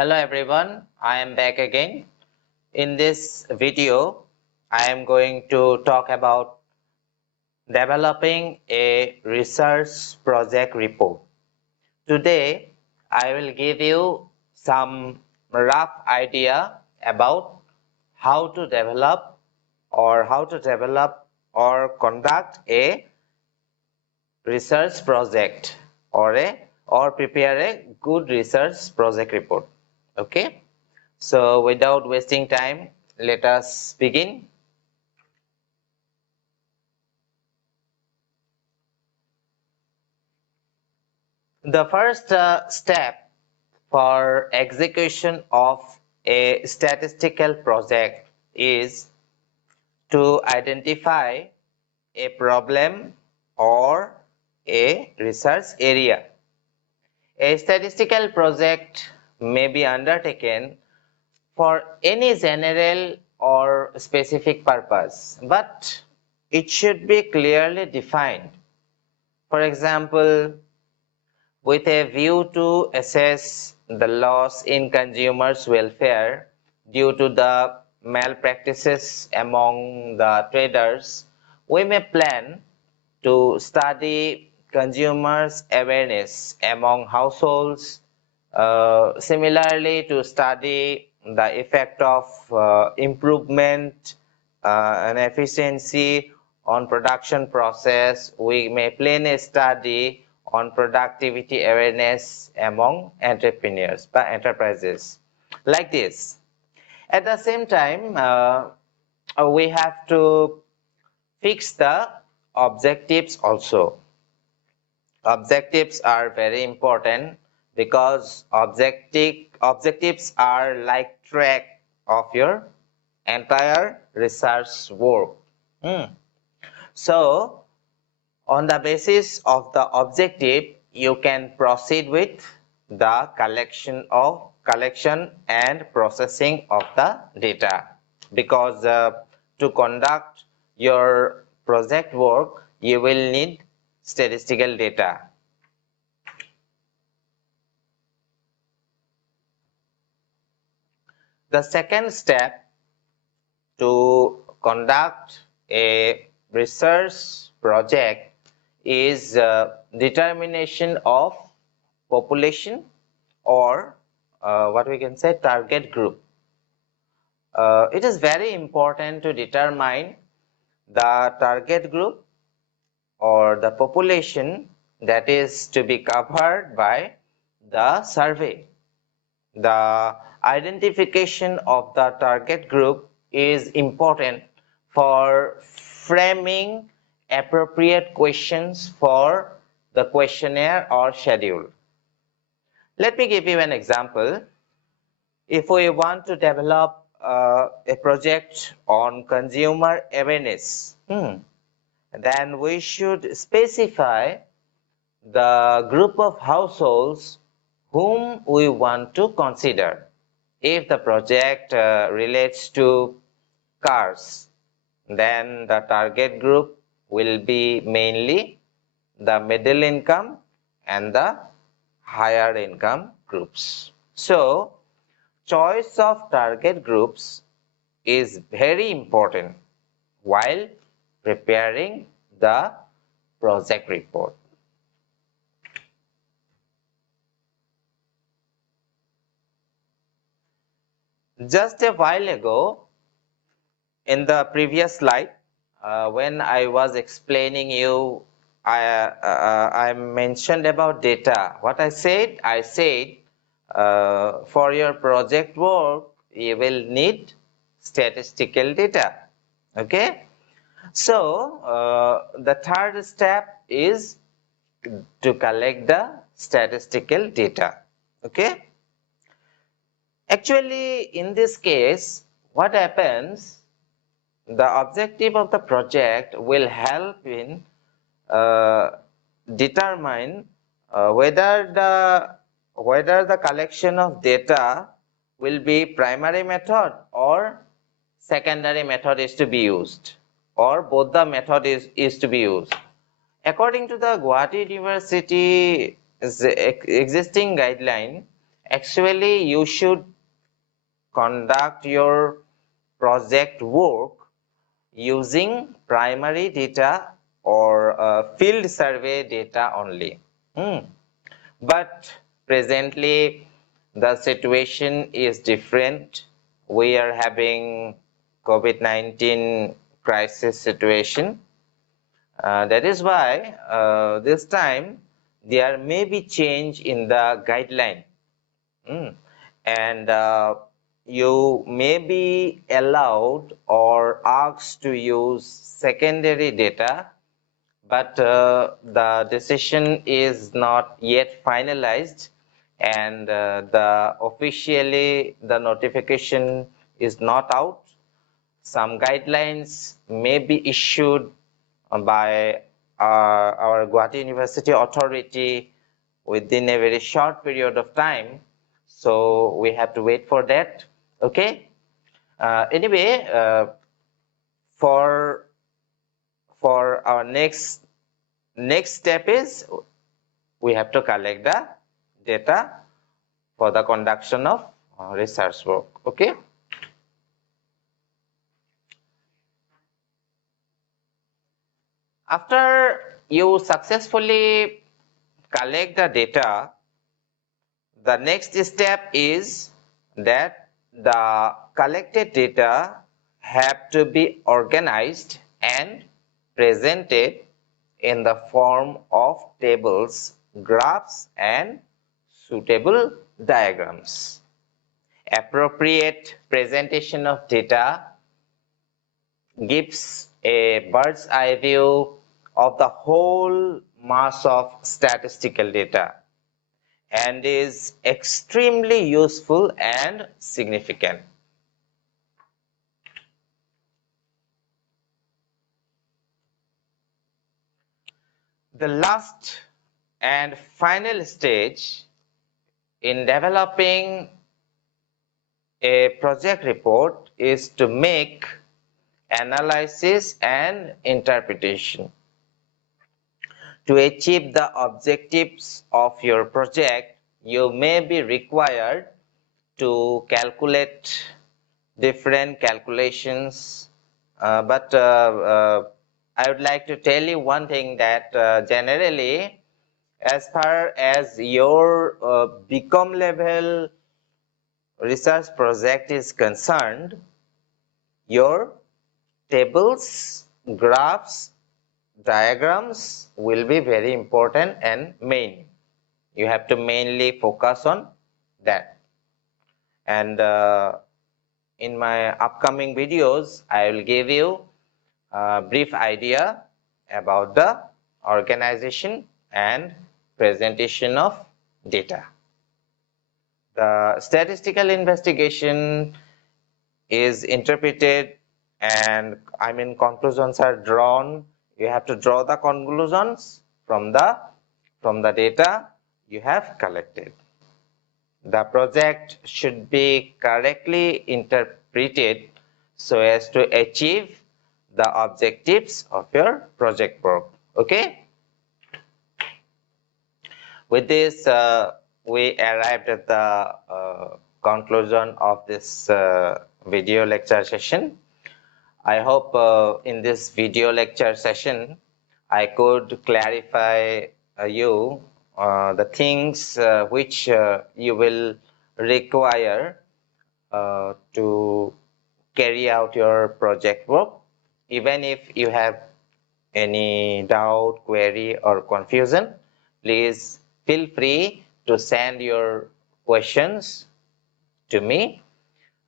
Hello everyone, I am back again. In this video, I am going to talk about developing a research project report. Today, I will give you some rough idea about how to develop or conduct a research project or prepare a good research project report. Okay. So without wasting time, let us begin. The first step for execution of a statistical project is to identify a problem or a research area. A statistical project may be undertaken for any general or specific purpose, but it should be clearly defined. For example, with a view to assess the loss in consumers' welfare due to the malpractices among the traders, we may plan to study consumers' awareness among households, similarly to study the effect of improvement and efficiency on production process. We may plan a study on productivity awareness among entrepreneurs by enterprises like this. At the same time, we have to fix the objectives also. Objectives are very important because objectives are like track of your entire research work. So on the basis of the objective, you can proceed with the collection and processing of the data, because to conduct your project work, you will need statistical data. The second step to conduct a research project is determination of population or what we can say target group. It is very important to determine the target group or the population that is to be covered by the survey. The identification of the target group is important for framing appropriate questions for the questionnaire or schedule. Let me give you an example. If we want to develop a project on consumer awareness, then we should specify the group of households whom we want to consider. If the project relates to cars, then the target group will be mainly the middle income and the higher income groups. So, choice of target groups is very important while preparing the project report. Just a while ago, in the previous slide, when I was explaining you, I mentioned about data. What I said for your project work, you will need statistical data. Okay. So the third step is to collect the statistical data. Okay. Actually, in this case, what happens? The objective of the project will help in determine whether the collection of data will be primary method or secondary method is to be used, or both the method is to be used. According to the Guwahati University existing guideline, Actually, you should conduct your project work using primary data or field survey data only. But presently the situation is different. We are having COVID-19 crisis situation. That is why this time there may be change in the guideline. And you may be allowed or asked to use secondary data, but the decision is not yet finalized, and officially the notification is not out. Some guidelines may be issued by our Guwahati University authority within a very short period of time, so we have to wait for that. Okay. Anyway, for our next step is we have to collect the data for the conduction of research work. Okay. After you successfully collect the data, the next step is that the collected data have to be organized and presented in the form of tables, graphs, and suitable diagrams. Appropriate presentation of data gives a bird's eye view of the whole mass of statistical data and is extremely useful and significant. The last and final stage in developing a project report is to make analysis and interpretation. To achieve the objectives of your project, you may be required to calculate different calculations, but I would like to tell you one thing, that generally, as far as your BCom level research project is concerned, your tables, graphs, diagrams will be very important and main. You have to mainly focus on that. And in my upcoming videos, I will give you a brief idea about the organization and presentation of data. The statistical investigation is interpreted, and conclusions are drawn. You have to draw the conclusions from the data you have collected. The project should be correctly interpreted so as to achieve the objectives of your project work. Okay. With this, we arrived at the conclusion of this video lecture session. I hope in this video lecture session, I could clarify you the things which you will require to carry out your project work. Even if you have any doubt, query, or confusion, please feel free to send your questions to me.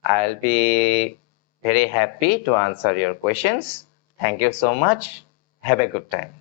I'll be very happy to answer your questions. Thank you so much. Have a good time.